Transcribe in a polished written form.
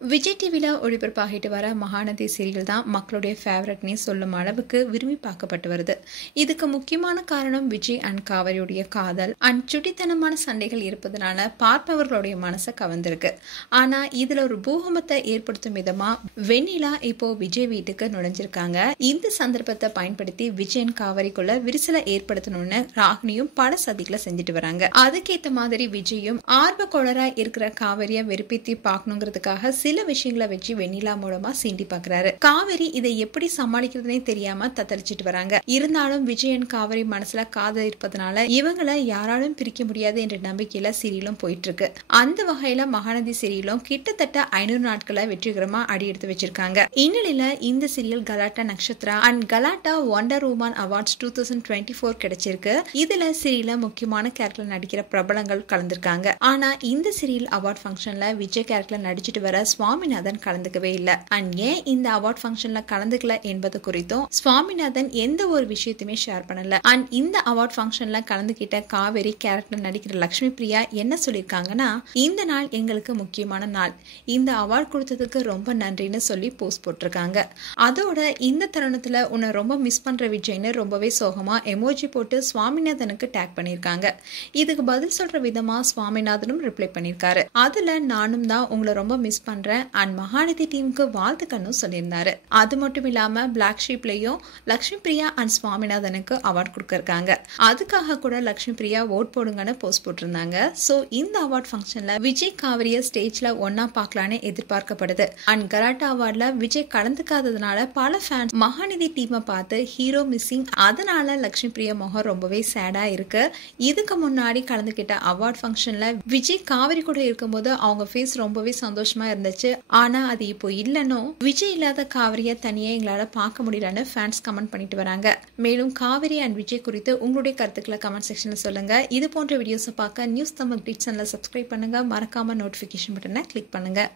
விஜய் டிவில ஒளிபரப்பாகிட்டு வர மகாநதி சீரியல் தான் மக்களுடைய ஃபேவரட்னே சொல்லும் அளவுக்கு விரும்பி பார்க்கப்பட்டு வருது. இதுக்கு முக்கியமான காரணம் விஜய் அண்ட் காவிரியுடைய காதல் அண்ட் சுட்டித்தனமான சண்டைகள் இருப்பதனால பார்ப்பவர்களுடைய மனசை கவர்ந்திருக்கு. ஆனா இதுல ஒரு பூகம்பத்தை ஏற்படுத்தும் விதமா வெண்ணிலா இப்போ விஜய் வீட்டுக்கு நுழைஞ்சிருக்காங்க. இந்த சந்தர்ப்பத்தை பயன்படுத்தி விஜய் அண்ட் காவிரிக்குள்ள விரிசலை ஏற்படுத்தணும்னு ராகினியும் பல சதிகளை செஞ்சுட்டு வராங்க. அதுக்கேத்த மாதிரி விஜயும் ஆர்வ கோளரா இருக்கிற காவிரியை வெறுப்பேத்தி பார்க்கணுங்கிறதுக்காக சில விஷயங்களை வச்சு வெண்ணிலா மூலமா சீண்டி பாக்குறாரு. காவிரி இதை எப்படி சமாளிக்கிறதுனே தெரியாம தத்தளிச்சிட்டு வராங்க. இருந்தாலும் விஜயன் காவிரி மனசுல காதல் இருப்பதனால இவங்களை யாராலும் பிரிக்க முடியாது என்ற நம்பிக்கையில சீரியலும் போயிட்டு இருக்கு. அந்த வகையில மகாநதி சீரியலும் கிட்டத்தட்ட 500 நாட்களை வெற்றிகரமா அடி எடுத்து வச்சிருக்காங்க. இந்நிலையில இந்த சீரியல் கலாட்டா நட்சத்திரா அண்ட் கலாட்டா வண்டர் உமன் அவார்ட்ஸ் 2024 கிடைச்சிருக்கு. இதுல சீரியல்ல முக்கியமான கேரக்டர் நடிக்கிற பிரபலங்கள் கலந்திருக்காங்க. ஆனா இந்த சீரியல் அவார்ட் ஃபங்க்ஷன்ல விஜய் கேரக்டர் நடிச்சிட்டு வர சுவாமிநாதன் கலந்துக்கவே இல்ல. அண்ட் ஏன் இந்த அவார்ட் ஃபங்க்ஷன்ல கலந்துக்கல என்பது குறித்தும் சுவாமிநாதன் எந்த ஒரு விஷயத்தையுமே ஷேர் பண்ணல. அண்ட் இந்த அவார்ட் ஃபங்க்ஷன்ல கலந்துகிட்ட காவேரி கேரக்டர் நடிக்கிற லட்சுமி பிரியா என்ன சொல்லிருக்காங்கன்னா, இந்த நாள் எங்களுக்கு முக்கியமான நாள், இந்த அவார்ட் கொடுத்ததுக்கு ரொம்ப நன்றின்னு சொல்லி போஸ்ட் போட்டிருக்காங்க. அதோட இந்த தருணத்துல உன்னை ரொம்ப மிஸ் பண்ற விஜய்னு ரொம்பவே சோகமா எமோஜி போட்டு சுவாமிநாதனுக்கு டேக் பண்ணிருக்காங்க. இதுக்கு பதில் சொல்ற விதமா சுவாமிநாதனும் ரிப்ளை பண்ணிருக்காரு. அதுல நானும் தான் உங்களை ரொம்ப மிஸ் பண்றேன் அண்ட் மகாநதி டீமுக்கு வாழ்த்துக்கன்னு சொல்லியிருந்தாரு. அது மட்டும் இல்லாம பிளாக் ஷீப்லயும் லட்சுமி பிரியா அண்ட் சுவாமிநாதனுக்கு அவார்ட் கொடுத்திருக்காங்க. அதுக்காக கூட லட்சுமி பிரியா ஓட் போடுங்கன்னு போஸ்ட் போட்டிருந்தாங்க. சோ இந்த அவார்ட் ஃபங்க்ஷன்ல விஜய் காவிரிய ஸ்டேஜ்ல ஒன்னா பார்க்கலான்னு எதிர்பார்க்கப்படுது. அண்ட் கலாட்டா அவார்ட்ல விஜய் கலந்துக்காததுனால பல ஃபேன்ஸ் மகாநதி டீமை பார்த்து ஹீரோ மிஸ்ஸிங், அதனால லட்சுமி பிரியா முகம் ரொம்பவே சேடா இருக்கு. இதுக்கு முன்னாடி கலந்துகிட்ட அவார்ட் ஃபங்க்ஷன்ல விஜய் காவிரி கூட இருக்கும்போது அவங்க ஃபேஸ் ரொம்பவே சந்தோஷமா இருந்துச்சு. ஆனா அது இப்போ இல்லைன்னு விஜய் இல்லாத காவிரியை தனியா எங்களால பார்க்க முடியலன்னு ஃபேன்ஸ் கமெண்ட் பண்ணிட்டு வராங்க. மேலும் காவிரி அண்ட் விஜய் குறித்து உங்களுடைய கருத்துக்களை கமெண்ட் செக்ஷன்ல சொல்லுங்க. இது போன்ற வீடியோஸை பார்க்க நியூஸ் தமிழ் கிளிட்ஸ் சேனலை சப்ஸ்கிரைப் பண்ணுங்க. மறக்காம நோட்டிபிகேஷன் பட்டனை கிளிக் பண்ணுங்க.